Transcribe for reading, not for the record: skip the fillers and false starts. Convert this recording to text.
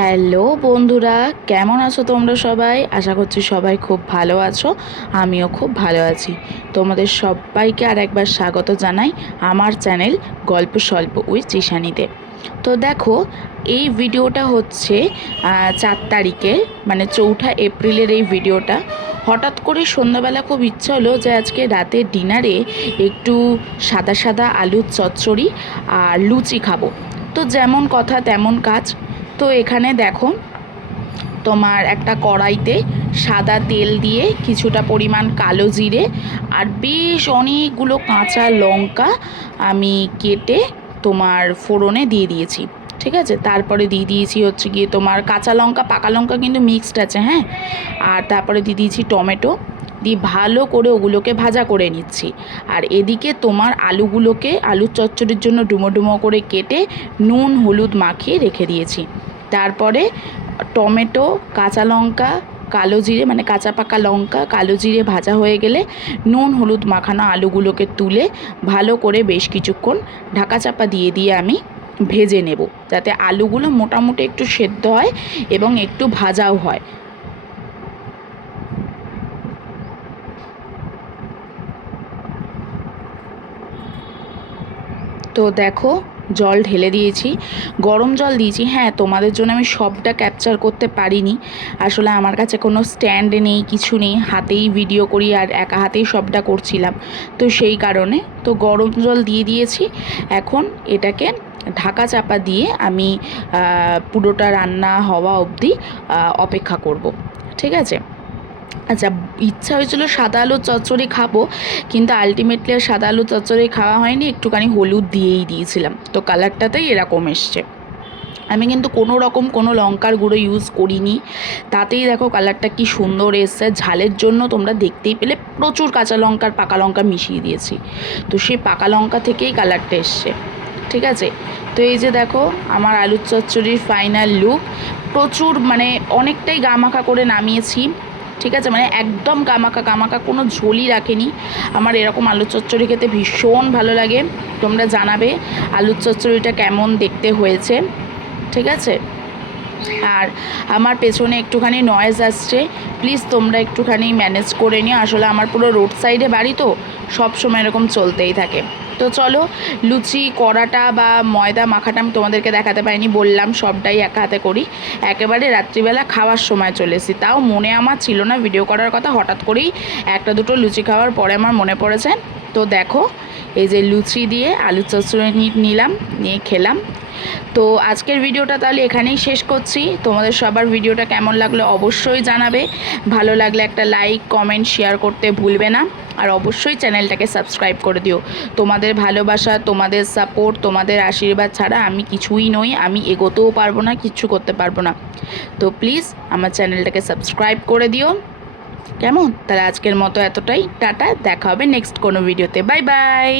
Hello বন্ধুরা, কেমন আছো তোমরা সবাই? আশা করছি সবাই খুব ভালো আছো। আমিও খুব ভালো আছি। তোমাদের সবাইকে আর একবার স্বাগত জানাই আমার চ্যানেল গল্প স্বল্প উইথ তৃষানিতে। তো দেখো, এই ভিডিওটা হচ্ছে 4 তারিখের, মানে 4 এপ্রিলের এই ভিডিওটা। হঠাৎ করে সন্ধ্যাবেলা খুব ইচ্ছা হলো যে আজকে রাতে ডিনারে একটু সাদা সাদা আলুর চচ্চড়ি আর লুচি খাবো। তো যেমন কথা তেমন কাজ। তো এখানে দেখো, তোমার একটা কড়াইতে সাদা তেল দিয়ে কিছুটা পরিমাণ কালো জিরে আর বেশ অনেকগুলো কাঁচা লঙ্কা আমি কেটে তোমার ফোড়নে দিয়ে দিয়েছি। ঠিক আছে, তারপরে দিয়ে দিয়েছি হচ্ছে গিয়ে তোমার কাঁচা লঙ্কা, পাকা লঙ্কা কিন্তু মিক্সড আছে, হ্যাঁ। আর তারপরে দিয়ে দিয়েছি টমেটো, দিয়ে ভালো করে ওগুলোকে ভাজা করে নিচ্ছি। আর এদিকে তোমার আলুগুলোকে আলুর চচ্চড়ির জন্য ডুমো ডুমো করে কেটে নুন হলুদ মাখিয়ে রেখে দিয়েছি। তারপরে টমেটো, কাঁচা লঙ্কা, কালো জিরে, মানে কাঁচা পাকা লঙ্কা, কালো জিরে ভাজা হয়ে গেলে নুন হলুদ মাখানো আলুগুলোকে তুলে ভালো করে বেশ কিছুক্ষণ ঢাকা চাপা দিয়ে দিয়ে আমি ভেজে নেব, যাতে আলুগুলো মোটামুটি একটু সেদ্ধ হয় এবং একটু ভাজাও হয়। তো দেখো, জল ঢেলে দিয়েছি, গরম জল দিয়েছি। হ্যাঁ, তোমাদের জন্য আমি সবটা ক্যাপচার করতে পারিনি, আসলে আমার কাছে কোনো স্ট্যান্ড নেই, কিছু নেই, হাতেই ভিডিও করি আর একা হাতেই সবটা করছিলাম। তো সেই কারণে তো গরম জল দিয়ে দিয়েছি। এখন এটাকে ঢাকা চাপা দিয়ে আমি পুরোটা রান্না হওয়া অবধি অপেক্ষা করব। ঠিক আছে। আচ্ছা, ইচ্ছা হয়েছিল সাদা আলুর চচ্চড়ি খাবো, কিন্তু আলটিমেটলি আর সাদা আলুর চচ্চড়ি খাওয়া হয়নি, একটুখানি হলুদ দিয়েই দিয়েছিলাম, তো কালারটাতেই এরকম এসছে। আমি কিন্তু কোনো রকম কোনো লঙ্কার গুঁড়ো ইউজ করিনি, তাতেই দেখো কালারটা কি সুন্দর এসছে। ঝালের জন্য তোমরা দেখতেই পেলে প্রচুর কাঁচা লঙ্কার পাকা লঙ্কা মিশিয়ে দিয়েছি, তো সেই পাকা লঙ্কা থেকেই কালারটা এসছে। ঠিক আছে। তো এই যে দেখো আমার আলুর চচ্চড়ির ফাইনাল লুক। প্রচুর, মানে অনেকটাই গামাখা করে নামিয়েছি। ঠিক আছে, মানে একদম গামাখা গামাখা, কোনো ঝোলই রাখেনি। আমার এরকম আলুর চচ্চড়ি খেতে ভীষণ ভালো লাগে। তোমরা জানাবে আলুর চচ্চড়িটা কেমন দেখতে হয়েছে। ঠিক আছে। আর আমার পেছনে একটুখানি নয়েজ আসছে, প্লিজ তোমরা একটুখানি ম্যানেজ করে নিও। আসলে আমার পুরো রোড সাইডে বাড়ি, তো সব সময় এরকম চলতেই থাকে। তো চলো, লুচি করাটা বা ময়দা মাখাটা আমি তোমাদেরকে দেখাতে পারিনি, বললাম সবটাই একা হাতে করি। একেবারে রাত্রিবেলা খাওয়ার সময় চলে এসেছি, তাও মনে আমার ছিল না ভিডিও করার কথা, হঠাৎ করেই একটা দুটো লুচি খাওয়ার পরে আমার মনে পড়েছে। তো দেখো, এই যে লুচি দিয়ে আলুর চচ্চড়ি নিলাম, নিয়ে খেলাম। তো আজকের ভিডিওটা তাহলে এখানেই শেষ করছি। তোমাদের সবার ভিডিওটা কেমন লাগলো অবশ্যই জানাবে। ভালো লাগলে একটা লাইক কমেন্ট শেয়ার করতে ভুলবে না। আর অবশ্যই চ্যানেলটাকে সাবস্ক্রাইব করে দিও। তোমাদের ভালোবাসা, তোমাদের সাপোর্ট, তোমাদের আশীর্বাদ ছাড়া আমি কিছুই নই, আমি এগোতেও পারবো না, কিচ্ছু করতে পারবো না। তো প্লিজ আমার চ্যানেলটাকে সাবস্ক্রাইব করে দিও। কেমন? তাহলে আজকের মতো এতটাই, টাটা, দেখা হবে নেক্সট কোনো ভিডিওতে। Bye bye.